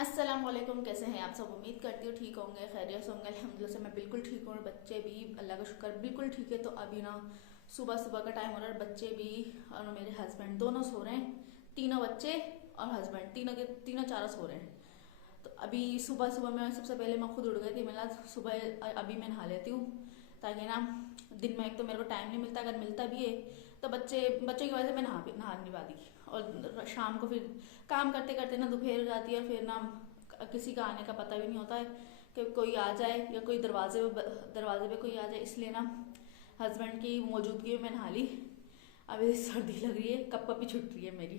अस्सलाम वालेकुम। कैसे हैं आप सब? उम्मीद करती हूँ ठीक होंगे, खैरियत से होंगे। अल्हम्दुलिल्लाह से मैं बिल्कुल ठीक हूँ और बच्चे भी अल्लाह का शुक्र बिल्कुल ठीक है। तो अभी ना सुबह सुबह का टाइम हो रहा है, बच्चे भी और मेरे हस्बैंड दोनों सो रहे हैं। तीनों बच्चे और हस्बैंड तीनों के तीनों चारों सो रहे हैं। तो अभी सुबह सुबह मैं सबसे पहले मैं खुद उठ गई थी। मैं सुबह अभी मैं नहा लेती हूँ ताकि ना दिन में एक तो मेरे को टाइम नहीं मिलता, अगर मिलता भी है तो बच्चों की वजह से मैं नहा नहीं पाती। और शाम को फिर काम करते करते ना दोपहर हो जाती है, फिर ना किसी का आने का पता भी नहीं होता है कि कोई आ जाए या कोई दरवाजे पे कोई आ जाए। इसलिए ना हस्बैंड की मौजूदगी में मैं नहा ली। अभी सर्दी लग रही है, कप कप ही छुट रही है मेरी।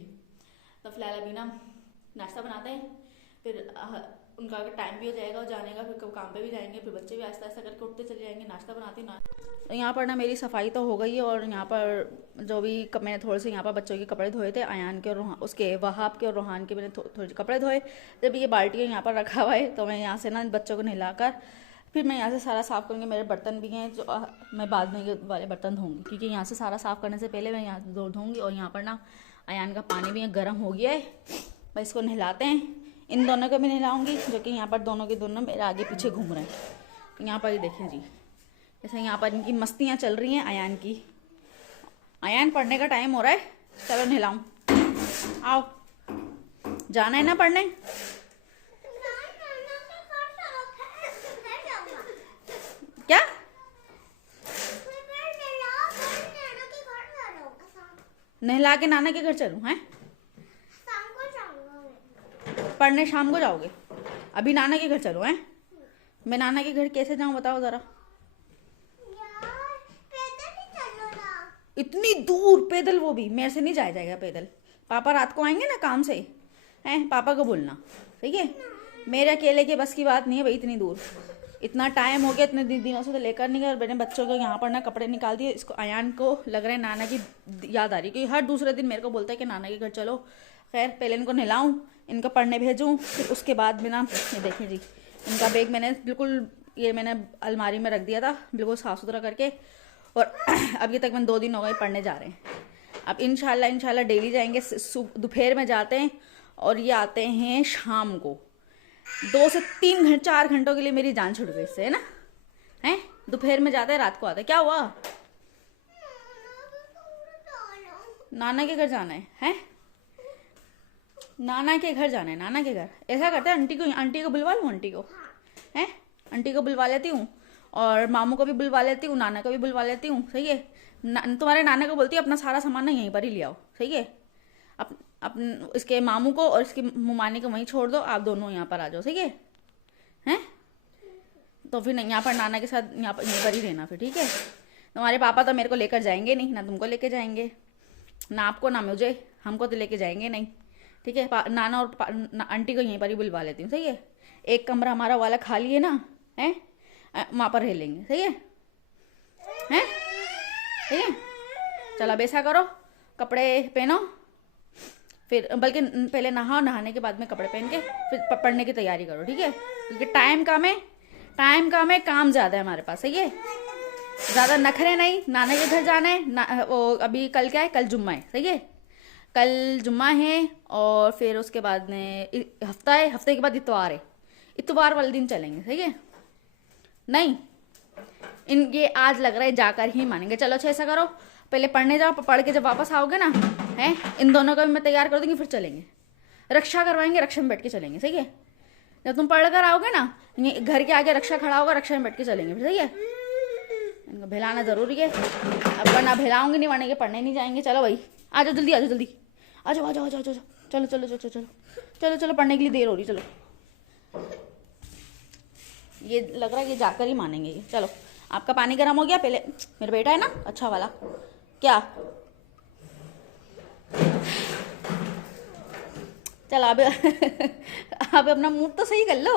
तो फिलहाल अभी ना नाश्ता बनाते हैं, फिर उनका अगर टाइम भी हो जाएगा और जाने का, फिर कब काम पे भी जाएंगे, फिर बच्चे भी आहिस्ता आहिस्ता करके उठते चले जाएंगे। नाश्ता बनाती ना। तो यहाँ पर ना मेरी सफाई तो हो गई है और यहाँ पर जो भी मैंने थोड़े से यहाँ पर बच्चों के कपड़े धोए थे, अयान के और उसके वहाब के और रोहान के मैंने थोड़े से कपड़े धोए। जब ये बाल्टी यहाँ पर रखा हुआ है तो मैं यहाँ से ना बच्चों को नहलाकर फिर मैं यहाँ से सारा साफ़ करूँगी। मेरे बर्तन भी हैं जो मैं बाद में ये वाले बर्तन धोऊंगी, क्योंकि यहाँ से सारा साफ़ करने से पहले मैं यहाँ धोऊंगी। और यहाँ पर ना अयान का पानी भी गर्म हो गया है, बस इसको नहलाते हैं। इन दोनों को भी नहलाऊंगी जो कि यहाँ पर दोनों के दोनों मेरे आगे पीछे घूम रहे हैं। यहाँ पर ही देखें जी, जैसे यहाँ पर इनकी मस्तियाँ चल रही हैं अयान की। अयान पढ़ने का टाइम हो रहा है, चलो नहलाऊं। आओ, जाना है ना पढ़ने? क्या नहला के नाना के घर चलूं? हैं पढ़ने शाम को जाओगे? अभी नाना के घर चलो। हैं मैं नाना के घर कैसे जाऊं बताओ जरा। इतनी दूर पैदल, वो भी मेरे से नहीं जाया जाएगा पैदल। पापा रात को आएंगे ना काम से, हैं पापा को बोलना, ठीक है? मेरे अकेले के बस की बात नहीं है भाई, इतनी दूर। इतना टाइम हो गया, इतने दिनों से तो लेकर नहीं गए। मैंने बच्चों को यहाँ पर ना कपड़े निकाल दिए। इसको अयान को लग रहा है नाना की याद आ रही है, क्योंकि हर दूसरे दिन मेरे को बोलता है कि नाना के घर चलो। खैर पहले इनको नहलाऊं, इनको पढ़ने भेजूं, फिर उसके बाद में ना ये देखें जी, इनका बैग मैंने बिल्कुल ये मैंने अलमारी में रख दिया था बिल्कुल साफ़ सुथरा करके। और अभी तक मैंने 2 दिन हो गए पढ़ने जा रहे हैं। अब इंशाल्लाह डेली जाएंगे। दोपहर में जाते हैं और ये आते हैं शाम को। 2 से 3 घंटे 4 घंटों के लिए मेरी जान छुट गई इससे, है ना? हैं दोपहर में जाते हैं, रात को आते हैं। क्या हुआ? नाना के घर जाना है? नाना के घर जाना है, नाना के घर। ऐसा करते हैं, आंटी को बुलवा लूँ? आंटी को हैं, आंटी को बुलवा लेती हूँ और मामू को भी बुलवा लेती हूँ, नाना को भी बुलवा लेती हूँ, सही है? तुम्हारे नाना को बोलती है अपना सारा सामान ना यहीं पर ही ले आओ, सही है? इसके मामू को और इसकी मुमानी को वहीं छोड़ दो, आप दोनों यहाँ पर आ जाओ, सही है? हैं तो फिर यहाँ पर नाना के साथ यहाँ पर ही रहना फिर, ठीक है? तुम्हारे पापा तो मेरे को लेकर जाएंगे नहीं, ना तुमको लेके जाएंगे, ना आपको ना मुझे, हमको तो लेके जाएंगे नहीं, ठीक है? नाना और आंटी को यहीं पर ही बुलवा लेती हूँ, सही है? एक कमरा हमारा वाला खाली है ना, है वहाँ पर रह लेंगे, सही है? हैं ठीक है? चलो अब ऐसा करो, कपड़े पहनो, फिर बल्कि पहले नहाओ, नहाने के बाद में कपड़े पहन के फिर पढ़ने की तैयारी करो, ठीक है? क्योंकि टाइम कम है, काम ज़्यादा है हमारे पास, सही है? ज़्यादा नखरे नहीं। नाना के घर जाना है वो अभी कल क्या है? कल जुम्मा है, सही है? कल जुम्मा है और फिर उसके बाद में हफ्ता है, हफ्ते के बाद इतवार है। इतवार वाले दिन चलेंगे, सही है? नहीं ये आज लग रहा है जाकर ही मानेंगे। चलो अच्छा ऐसा करो, पहले पढ़ने जाओ, पढ़ के जब वापस आओगे ना, हैं इन दोनों को भी मैं तैयार कर दूंगी, फिर चलेंगे। रक्षा करवाएंगे, रक्षा में बैठ के चलेंगे, सही है? जब तुम पढ़ कर आओगे ना, घर के आगे रक्षा खड़ा होगा, रक्षा में बैठ के चलेंगे फिर, सही है? इनको बहलाना जरूरी है। अब वरना बहलाऊंगी नहीं, वरना ये पढ़ने नहीं जाएंगे। चलो भाई आ जाओ, जल्दी आ जाओ, जल्दी आ जाओ, आ जाओ, आ जाओ, चलो चलो चलो चलो चलो चलो, पढ़ने के लिए देर हो रही, चलो। ये लग रहा है ये जाकर ही मानेंगे ये। चलो आपका पानी गर्म हो गया, पहले मेरा बेटा है ना अच्छा वाला, क्या चल अब अब अपना मूड तो सही कर लो।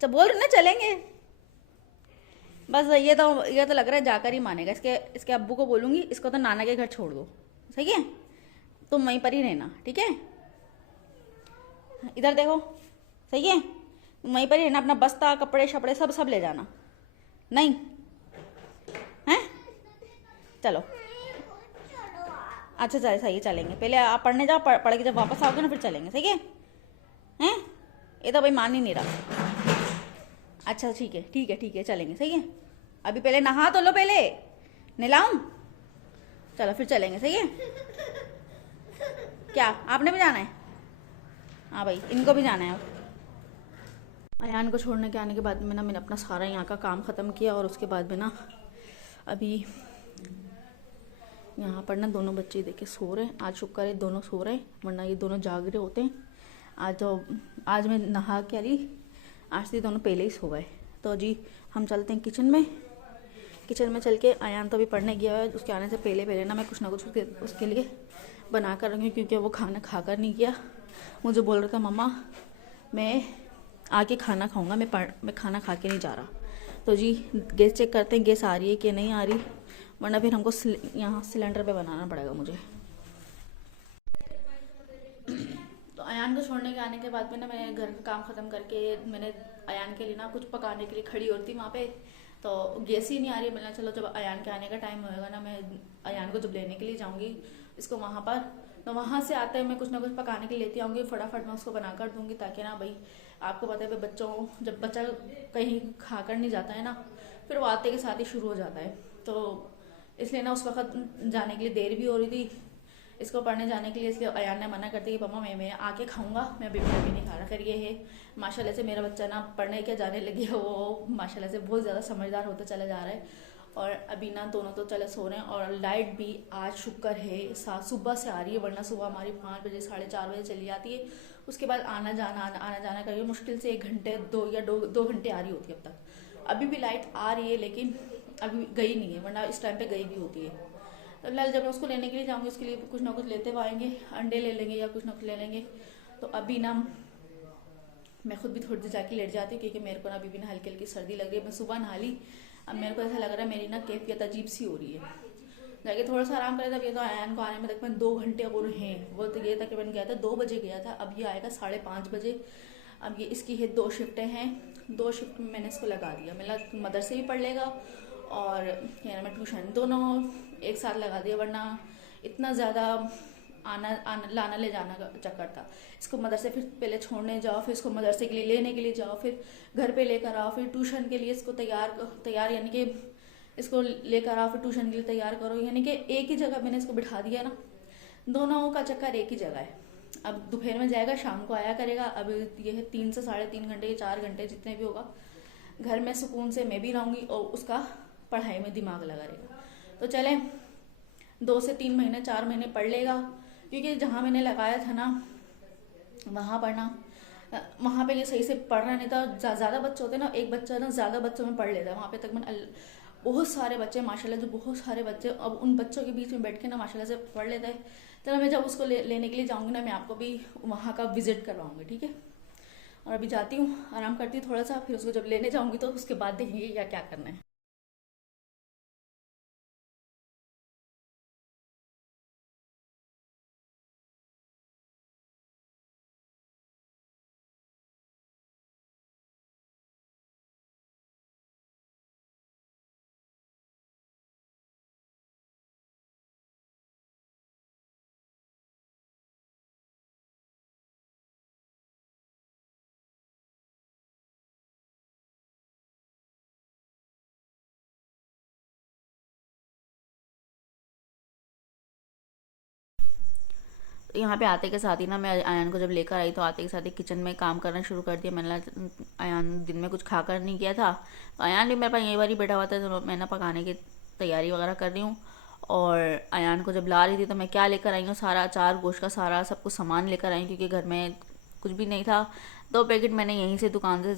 चल बोल रहे ना चलेंगे, बस ये तो लग रहा है जाकर ही मानेगा। इसके अब्बू को बोलूँगी इसको तो नाना के घर छोड़ दो, सही है? तुम वहीं पर ही रहना, ठीक है? इधर देखो, सही है? तुम वहीं पर ही रहना, अपना बस्ता कपड़े शपड़े सब ले जाना। नहीं हैं? चलो अच्छा चल सही है, चलेंगे। पहले आप पढ़ने जाओ, पढ़ के जब वापस आओगे ना फिर चलेंगे, सही है? हैं ये तो भाई मान ही नहीं रहा। अच्छा ठीक है ठीक है ठीक है, चलेंगे, सही है। अभी पहले नहा तो लो, पहले नहलाऊं, चलो फिर चलेंगे, सही है। क्या आपने भी जाना है? हाँ भाई, इनको भी जाना है। अब अयान को छोड़ने के आने के बाद में ना मैंने अपना सारा यहाँ का काम ख़त्म किया, और उसके बाद में ना अभी यहाँ पर ना दोनों बच्चे देखे सो रहे हैं। आज शुक्र है दोनों सो रहे हैं, वरना ये दोनों जाग रहे होते हैं। आज मैं नहा के आई, आज से दोनों पहले ही सो गए। तो जी हम चलते हैं किचन में चल के। अयान तो अभी पढ़ने गया है, उसके आने से पहले ना मैं कुछ ना कुछ उसके लिए बना कर रखूँगी, क्योंकि वो खाना खाकर नहीं गया। मुझे बोल रहा था मम्मा मैं आके खाना खाऊंगा, मैं खाना खा के नहीं जा रहा। तो जी गैस चेक करते हैं, गैस आ रही है कि नहीं आ रही, वरना फिर हमको यहाँ सिलेंडर पे बनाना पड़ेगा मुझे। तो अयान को छोड़ने के आने के बाद में ना मैं घर का काम ख़त्म करके मैंने अयान के लिए ना कुछ पकाने के लिए खड़ी होती वहाँ पे। तो गैस ही नहीं आ रही। मैंने चलो जब अयान के आने का टाइम होएगा ना, मैं अयान को जब लेने के लिए जाऊँगी इसको वहाँ पर, तो वहाँ से आते हैं मैं कुछ ना कुछ पकाने के लिए लेती आऊँगी, फटाफट मैं उसको बना कर दूँगी, ताकि ना भाई आपको पता है भाई बच्चों, जब बच्चा कहीं खा कर नहीं जाता है ना, फिर वो आते के साथ ही शुरू हो जाता है। तो इसलिए ना उस वक्त जाने के लिए देर भी हो रही थी इसको पढ़ने जाने के लिए, इसलिए अयान ने मना कर दिया कि मम्मा मैं आके खाऊंगा, मैं अभी नहीं खा रहा। कर ये है माशाल्लाह से मेरा बच्चा ना पढ़ने के जाने लगे है, वो माशाल्लाह से बहुत ज़्यादा समझदार होता चला जा रहा है। और अभी ना दोनों तो चले सो रहे हैं, और लाइट भी आज शुक्र है सुबह से आ रही है, वरना सुबह हमारी 5 बजे 4:30 बजे चली जाती है। उसके बाद आना जाना करिए मुश्किल से 1 घंटे 2 घंटे आ रही होती है अब तक। अभी भी लाइट आ रही है लेकिन अभी गई नहीं है, वरना इस टाइम पे गई भी होती है। तो फिलहाल जब मैं उसको लेने के लिए जाऊँगी उसके लिए कुछ ना कुछ लेते हुए आएंगे, अंडे ले लेंगे या कुछ ना कुछ ले लेंगे। तो अभी ना मैं खुद भी थोड़ी देर जाके लेट जाती हूँ, क्योंकि मेरे को ना अभी भी ना हल्की हल्की सर्दी लग रही है। मैं सुबह नहा ली, अब मेरे को ऐसा लग रहा है मेरी ना कैफियत अजीब सी हो रही है। जाके थोड़ा सा आराम करे, तब ये तो अयान को आने में तकरीबन 2 घंटे और हैं। वो तो ये तकरीबन गया था 2 बजे गया था, अब ये आएगा 5:30 बजे। अब ये इसकी है 2 शिफ्टें हैं, 2 शिफ्ट में मैंने इसको लगा दिया। मतलब मदरसे भी पढ़ लेगा और यार मैं ट्यूशन, दोनों एक साथ लगा दिया, वरना इतना ज़्यादा आना लाना ले जाना का चक्कर था। इसको मदरसे फिर पहले छोड़ने जाओ, फिर इसको मदरसे के लिए लेने के लिए जाओ, फिर घर पे लेकर आओ, फिर ट्यूशन के लिए इसको तैयार यानी कि इसको लेकर आओ, फिर ट्यूशन के लिए तैयार करो। यानी कि एक ही जगह मैंने इसको बिठा दिया ना, दोनों का चक्कर एक ही जगह है। अब दोपहर में जाएगा, शाम को आया करेगा। अब ये है 3 से 3.5 घंटे, 4 घंटे जितने भी होगा घर में सुकून से मैं भी रहूँगी और उसका पढ़ाई में दिमाग लगा रहेगा। तो चले 2 से 3 महीने 4 महीने पढ़ लेगा, क्योंकि जहाँ मैंने लगाया था ना वहाँ पर ना वहाँ पे ये सही से पढ़ना नहीं था। ज़्यादा बच्चे होते ना, एक बच्चा ना ज़्यादा बच्चों में पढ़ लेता है। वहाँ पे तकरीबन बहुत सारे बच्चे माशाल्लाह, जो बहुत सारे बच्चे, अब उन बच्चों के बीच में बैठ के ना माशाल्लाह से पढ़ लेता है। चलो मैं जब उसको लेने के लिए जाऊँगी ना, मैं आपको भी वहाँ का विजिट करवाऊँगी, ठीक है। और अभी जाती हूँ, आराम करती हूँ थोड़ा सा, फिर उसको जब लेने जाऊँगी तो उसके बाद देखेंगे क्या क्या करना है। यहाँ पे आते के साथ ही ना मैं अयान को जब लेकर आई, तो आते के साथ ही किचन में काम करना शुरू कर दिया। मैंने अयान दिन में कुछ खाकर नहीं गया था, तो अयान भी मेरे पास यही बार ही बैठा हुआ था, तो मैं ना पकाने की तैयारी वगैरह कर रही हूँ। और अयान को जब ला रही थी तो मैं क्या लेकर आई हूँ, सारा अचार गोश्त का सारा सब कुछ सामान लेकर आई, क्योंकि घर में कुछ भी नहीं था। 2 पैकेट मैंने यहीं से दुकान से,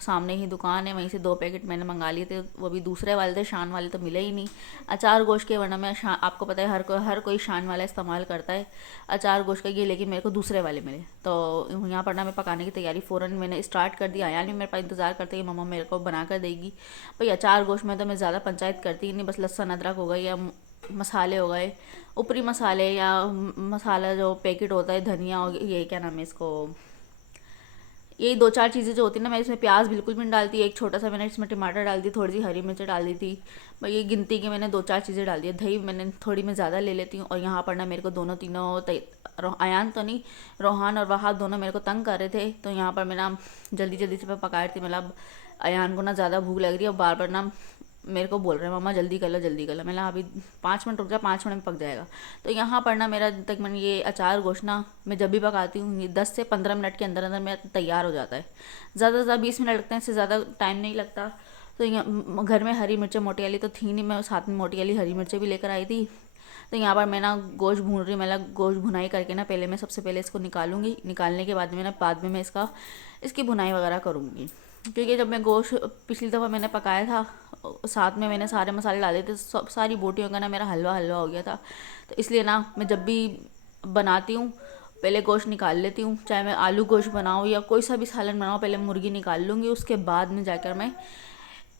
सामने ही दुकान है, वहीं से 2 पैकेट मैंने मंगा लिए थे। वो भी दूसरे वाले थे, शान वाले तो मिले ही नहीं अचार गोश्त के, वरना मैं आपको पता है हर कोई शान वाला इस्तेमाल करता है अचार गोश्त का, ये लेकिन मेरे को दूसरे वाले मिले। तो यहाँ पर ना मैं पकाने की तैयारी फ़ौरन मैंने स्टार्ट कर दिया। आया नहीं मेरे पास इंतज़ार करते कि मम्मा मेरे को बना कर देगी। भाई अचार गोश्त में तो मैं ज़्यादा पंचायत करती ही नहीं, बस लहसुन अदरक हो गई या मसाले हो गए, ऊपरी मसाले, या मसाला जो पैकेट होता है धनिया, ये क्या नाम है इसको, यही 2-4 चीज़ें जो होती है ना, मैं इसमें प्याज बिल्कुल भी नहीं डालती। एक छोटा सा मैंने इसमें टमाटर डाल दी, थोड़ी सी हरी मिर्च डाल दी थी। भाई ये गिनती की मैंने 2-4 चीज़ें डाल दी। दही मैंने थोड़ी मैं ज़्यादा ले लेती हूँ। और यहाँ पर ना मेरे को दोनों तीनों अयान तो नहीं, रोहान और वहाब दोनों मेरे को तंग कर रहे थे। तो यहाँ पर मैं ना जल्दी जल्दी से मैं पका रही थी। मतलब अयान को ना ज़्यादा भूख लग रही है और बार बार ना मेरे को बोल रहे हैं मम्मा जल्दी कर लो जल्दी कर लो। मैं अभी 5 मिनट रुक जा, 5 मिनट में पक जाएगा। तो यहाँ पर ना मेरा तक मैंने ये अचार गोश्त ना मैं जब भी पकाती हूँ 10 से 15 मिनट के अंदर अंदर मेरा तैयार हो जाता है। ज़्यादा से ज़्यादा 20 मिनट लगते हैं, इससे ज़्यादा टाइम नहीं लगता। तो यहाँ घर में हरी मिर्चें मोटी वाली तो थी नहीं, मैं साथ में मोटी वाली हरी मिर्चें भी लेकर आई थी। तो यहाँ पर मैं ना गोश्त भून रही, मैं गोश्त भुनाई करके ना पहले मैं सबसे पहले इसको निकालूंगी। निकालने के बाद में ना बाद में मैं इसकी भुनाई वगैरह करूँगी। क्योंकि जब मैं गोश्त पिछली दफ़ा मैंने पकाया था साथ में मैंने सारे मसाले डाले थे, सब सारी बोटियों का ना मेरा हलवा हलवा हो गया था। तो इसलिए ना मैं जब भी बनाती हूँ पहले गोश्त निकाल लेती हूँ। चाहे मैं आलू गोश्त बनाऊँ या कोई सा भी सालन बनाऊँ, पहले मुर्गी निकाल लूँगी, उसके बाद में जाकर मैं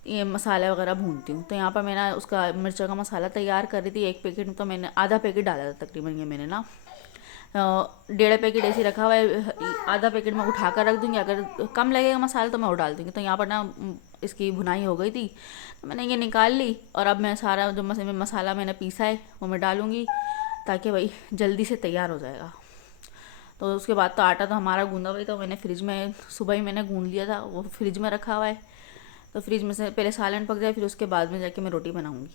ये मसाला वगैरह भूनती हूँ। तो यहाँ पर मैंने उसका मिर्चा का मसाला तैयार कर रही थी। एक पैकेट तो मैंने आधा पैकेट डाला था तकरीबन। ये मैंने ना 1.5 पैकेट ऐसे रखा हुआ है, आधा पैकेट मैं उठा कर रख दूँगी। अगर कम लगेगा मसाला तो मैं और डाल दूँगी। तो यहाँ पर ना इसकी भुनाई हो गई थी, तो मैंने ये निकाल ली। और अब मैं सारा जो मसाला मैंने पीसा है वो मैं डालूँगी, ताकि भाई जल्दी से तैयार हो जाएगा। तो उसके बाद तो आटा तो हमारा गूंदा हुआ, तो मैंने फ्रिज में सुबह ही मैंने गूंद लिया था, वो फ्रिज में रखा हुआ है। तो फ्रिज में से पहले सालन पक जाए, फिर उसके बाद में जाके मैं रोटी बनाऊँगी।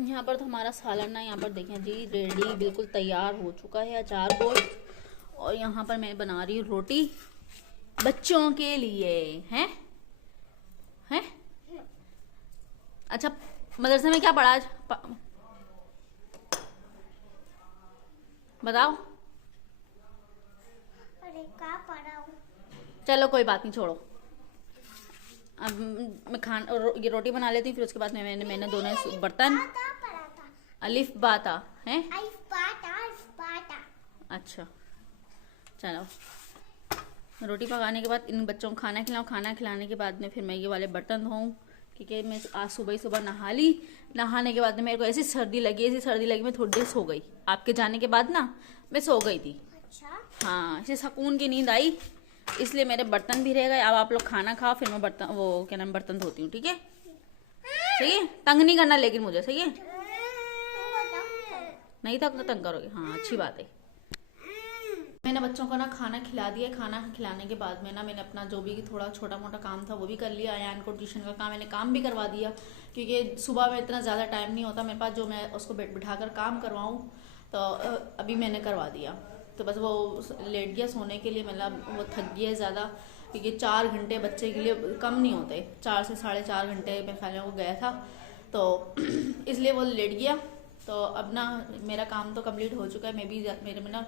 यहाँ पर तो हमारा सालन ना यहाँ पर देखें जी रेडी बिल्कुल तैयार हो चुका है, अचार गोश्त। और यहाँ पर मैं बना रही हूँ रोटी बच्चों के लिए। हैं हैं अच्छा, मदरसे में क्या पढ़ा आज? बताओ। अरे क्या पढ़ा हूँ? चलो कोई बात नहीं, छोड़ो। अब मैं ये रोटी बना लेती हूँ, फिर उसके बाद में मैंने दोनों बर्तन अलिफ बाता है। अच्छा चलो, रोटी पकाने के बाद इन बच्चों को खाना खिलाऊँ, खाना खिलाने के बाद में फिर मैं ये वाले बर्तन धोऊँ। क्योंकि मैं आज सुबह ही सुबह नहा ली। नहाने के बाद में मेरे को ऐसी सर्दी लगी मैं थोड़ी देर सो गई। आपके जाने के बाद ना मैं सो गई थी। अच्छा? हाँ, ऐसे सुकून की नींद आई। इसलिए मेरे बर्तन भी रह गए। अब आप लोग खाना खाओ, फिर मैं बर्तन वो क्या नाम बर्तन धोती हूँ, ठीक है? सही है, तंग नहीं करना लेकिन मुझे, सही है? नहीं तंग करोगे, हाँ अच्छी बात है। मैंने बच्चों को ना खाना खिला दिया। खाना खिलाने के बाद में ना मैंने अपना जो भी थोड़ा छोटा मोटा काम था वो भी कर लिया। अयान को ट्यूशन का काम मैंने काम भी करवा दिया, क्योंकि सुबह में इतना ज़्यादा टाइम नहीं होता मेरे पास जो मैं उसको बिठाकर काम करवाऊँ। तो अभी मैंने करवा दिया। तो बस वो लेट गया सोने के लिए, मतलब वो थक गया है ज़्यादा, क्योंकि 4 घंटे बच्चे के लिए कम नहीं होते, 4 से 4.5 घंटे मेरे ख्याल में वो गया था, तो इसलिए वो लेट गया। तो अब ना मेरा काम तो कंप्लीट हो चुका है। मेरे में ना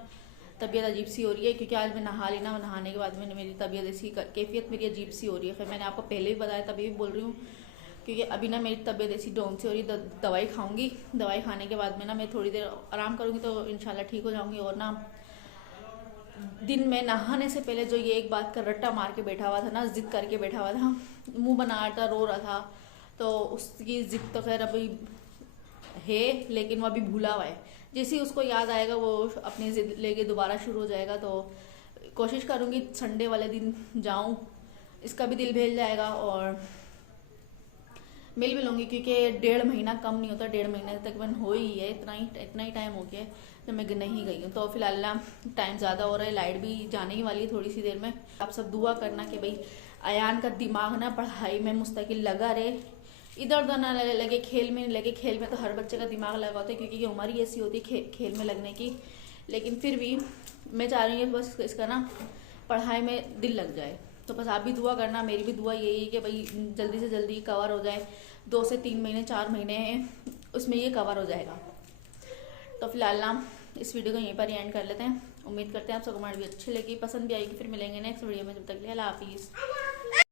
तबीयत अजीब सी हो रही है, क्योंकि आज मैं नहा ली ना, नहाने के बाद में मेरी तबीयत ऐसी कैफियत मेरी अजीब सी हो रही है। फिर मैंने आपको पहले भी बताया, तभी भी बोल रही हूँ, क्योंकि अभी ना मेरी तबीयत ऐसी डाउन सी हो रही है। दवाई खाऊंगी, दवाई खाने के बाद में ना मैं थोड़ी देर आराम करूँगी तो इंशाल्लाह ठीक हो जाऊँगी। और ना दिन में नहाने से पहले जो ये एक बात का रट्टा मार के बैठा हुआ था ना, जिद करके बैठा हुआ था, मुँह बना रहा था, रो रहा था, तो उसकी जिद तो खैर अभी है, लेकिन वो अभी भूला हुआ है। जैसे ही उसको याद आएगा वो अपनी जिद लेके दोबारा शुरू हो जाएगा। तो कोशिश करूँगी संडे वाले दिन जाऊँ, इसका भी दिल भेल जाएगा और मिल भी लूँगी, क्योंकि 1.5 महीना कम नहीं होता, 1.5 महीने तक मन हो ही है। इतना ही टाइम हो गया है जब मैं नहीं गई हूँ। तो फिलहाल ना टाइम ज़्यादा हो रहा है, लाइट भी जाने ही वाली है थोड़ी सी देर में। आप सब दुआ करना कि भाई अयान का दिमाग ना पढ़ाई में मुस्तकिल लगा रहे, इधर उधर ना लगे, खेल में लगे। खेल में तो हर बच्चे का दिमाग लगा होता है, क्योंकि ये उम्र ही ऐसी होती है खेल में लगने की। लेकिन फिर भी मैं चाह रही हूँ बस इसका ना पढ़ाई में दिल लग जाए। तो बस आप भी दुआ करना, मेरी भी दुआ यही है कि भाई जल्दी से जल्दी कवर हो जाए। 2 से 3 महीने 4 महीने हैं, उसमें ये कवर हो जाएगा। तो फिलहाल ना इस वीडियो को यहीं पर ही एंड कर लेते हैं। उम्मीद करते हैं आप सबको हमारी वीडियो अच्छी लगी, पसंद भी आएगी। फिर मिलेंगे नेक्स्ट वीडियो में, जब तक के लिए अल्लाह हाफिज़।